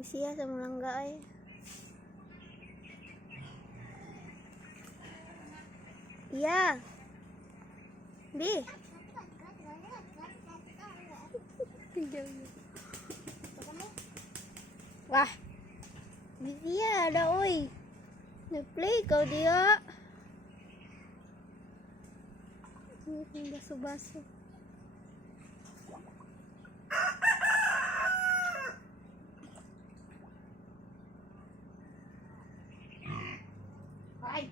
Siya sa malangga ay. Yeah. Bi. Wah. Dia ada oi. Nag-play kau dia. Ini baso-baso. Ay.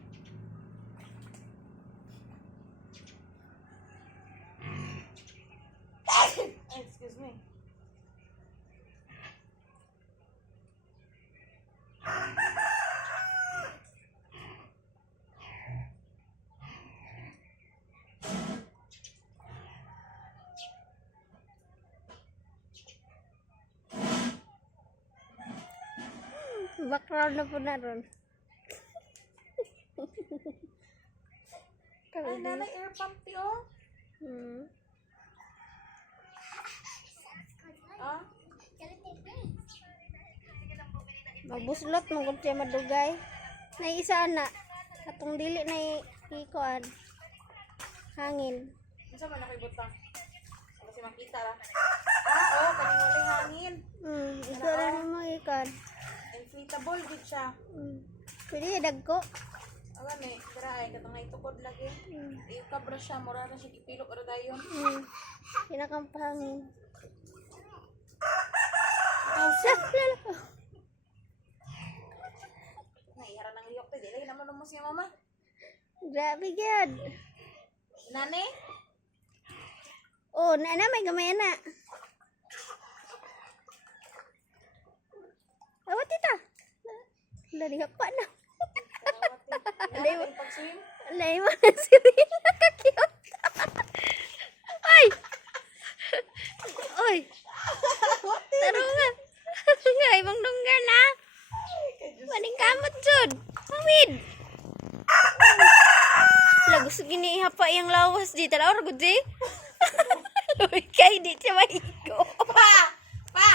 Excuse me. Background na po na ron. Ay, nanay air pump tiyo. Ah? Mabuslot mong siya madugay. Na isa na. Atong dili na ikuan. Hangin. Isa man nakibot pa. Kasi makita lang. Ah, oh, kaning walay hangin. Isa rin mo ikuan. Inflatable gud siya. Pwede dagko. Awan eh, dira ay katong itukod lagi. Ikabra siya, mura na siya gipilok ra dayon. Pinakampangin. Naihara ng liyok tayo. Dili naman mo siya mama. Grabe gyud. Nani? Oh, na may gamay na. Awat tita. Dari apa na? Lay mo pag-swim? Lay mo na si Rina. Ka-cute. Ay! Oy! Tarungan. Nga, ibang dunggan na. Maning kamot, Jud. Mawid. Lagus gini ihapa yang lawas di talawar gud di. Loy kay di siya maigo. Pa! Pa!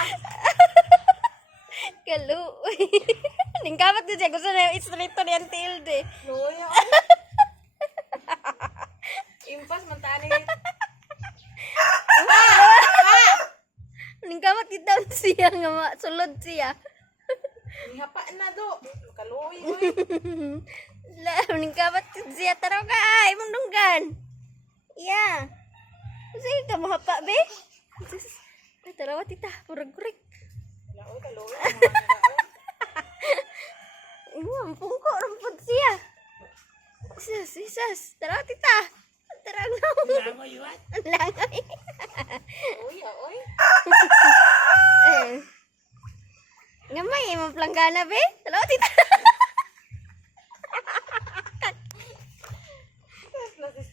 Kaluoy. Ning kamot di siya gusto na istrito ni Auntie Hilde. Loya. Impas man tani. Ning kamot kita siya nga sulod siya. Ihapa na do. Kaluoy oy. Lah, ning kamot siya taro ka ay mong dunggan. Yeah. Sige ka mahapa be. Ay tarawa tita, kurag-kurig. La oy kaluoy. Ampun kok rumput siya. Sus. Tara tita. Tara na. Langoy wat. Langoy. Oy, oy. Ngamay, imong planggana be. Tara tita.